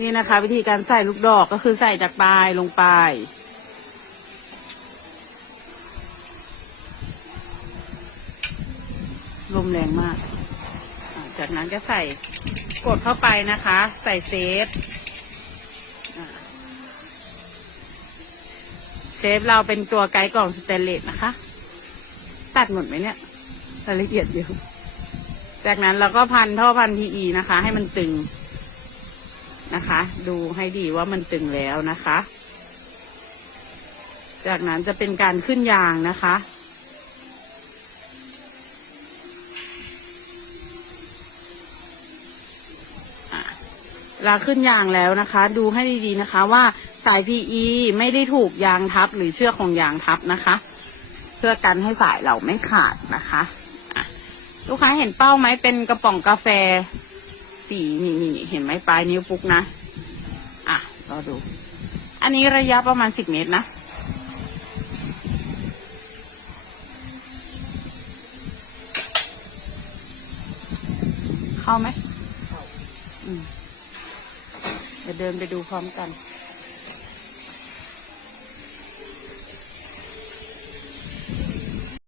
นี่นะคะ วิธีการใส่ลูกดอกก็คือใส่จากปลายลงไป ลมแรงมาก จากนั้นก็ใส่กดเข้าไปนะคะ ใส่เซฟเซฟเราเป็นตัวไกด์กล่องสเตนเลสนะคะ ตัดหมดไหมเนี่ยรายละเอียดเยอะจากนั้นเราก็พันท่อพันทีอีนะคะ ให้มันตึง นะคะ ดูให้ดีว่ามันตึงแล้วนะคะ จากนั้นจะเป็นการขึ้นยางนะคะเวลาขึ้นยางแล้วนะคะ ดูให้ดีๆนะคะว่าสาย PE ไม่ได้ถูกยางทับหรือเชือกของยางทับนะคะ เพื่อกันให้สายเราไม่ขาดนะคะะลูกค้าเห็นเป้าไหมเป็นกระป๋องกาแฟ สีนี่นี่เห็นไหมปลายนิ้วปุ๊กนะ อะเราดู อันนี้ระยะประมาณสิบเมตรนะ เข้าไหมอืมเดี๋ยวเดินไปดูพร้อมกัน